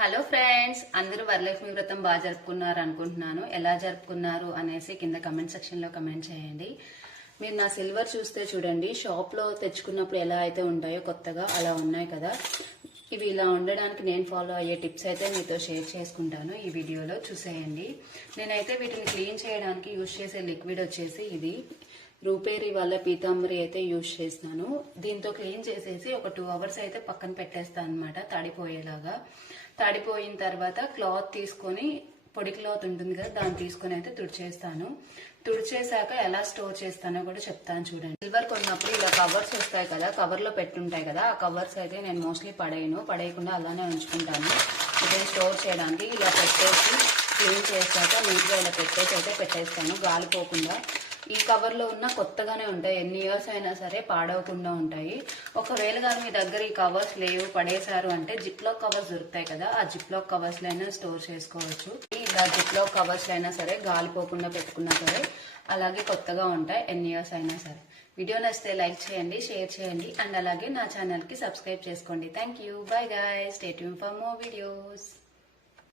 Hello friends అందరూ వరలక్ష్మి వ్రతం బాగా జరుపుకున్నారు అనుకుంటున్నాను ఎలా జరుపుకున్నారు అనేసి కింద కమెంట్ సెక్షన్లో కమెంట్ చేయండి. మీరు నా సిల్వర్ చూస్తే చూడండి షాప్లో తెచ్చుకున్నప్పుడు ఎలా అయితే ఉంటాయో కొత్తగా అలా ఉన్నాయి కదా. ఇవి ఇలా ఉండడానికి నేను ఫాలో అయ్యే టిప్స్ అయితే మీతో షేర్ చేసుకుంటాను ఈ వీడియోలో. చూసేయండి. నేనైతే వీటిని క్లీన్ చేయడానికి యూజ్ చేసే లిక్విడ్ వచ్చేసి ఇది. రూపేరి వల్ల పీతాంబరి అయితే యూజ్ చేస్తాను దీంతో క్లీన్ చేసేసి ఒక టూ అవర్స్ అయితే పక్కన పెట్టేస్తాను అనమాట తడిపోయేలాగా. తడిపోయిన తర్వాత క్లాత్ తీసుకొని పొడి క్లాత్ ఉంటుంది కదా దాన్ని తీసుకొని అయితే తుడిచేస్తాను. తుడిచేసాక ఎలా స్టోర్ చేస్తానో కూడా చెప్తాను చూడండి. సిల్వర్ కొన్నప్పుడు ఇలా కవర్స్ వస్తాయి కదా కవర్లో పెట్టుంటాయి కదా ఆ కవర్స్ అయితే నేను మోస్ట్లీ పడేయను. పడేయకుండా అలానే ఉంచుకుంటాను. ఇదే స్టోర్ చేయడానికి ఇలా పెట్టేసి క్లీన్ చేశాక నీట్గా ఇలా పెట్టేసి అయితే పెట్టేస్తాను. గాలిపోకుండా ఈ కవర్లో ఉన్న కొత్తగానే ఉంటాయి. ఎన్ని ఇయర్స్ అయినా సరే పాడవకుండా ఉంటాయి. ఒకవేళ కానీ మీ దగ్గర ఈ కవర్స్ లేవు పడేశారు అంటే జిప్ లాక్ కవర్స్ దొరుకుతాయి కదా. ఆ జిప్ లాక్ కవర్స్ లైనా అయినా స్టోర్ చేసుకోవచ్చు. ఇలా జిప్ లాక్ కవర్స్ అయినా సరే గాలిపోకుండా పెట్టుకున్నా సరే అలాగే కొత్తగా ఉంటాయి ఎన్ని ఇయర్స్ అయినా సరే. వీడియో నచ్చితే లైక్ చేయండి షేర్ చేయండి అండ్ అలాగే నా ఛానల్కి సబ్స్క్రైబ్ చేసుకోండి. Thank you bye guys stay for more videos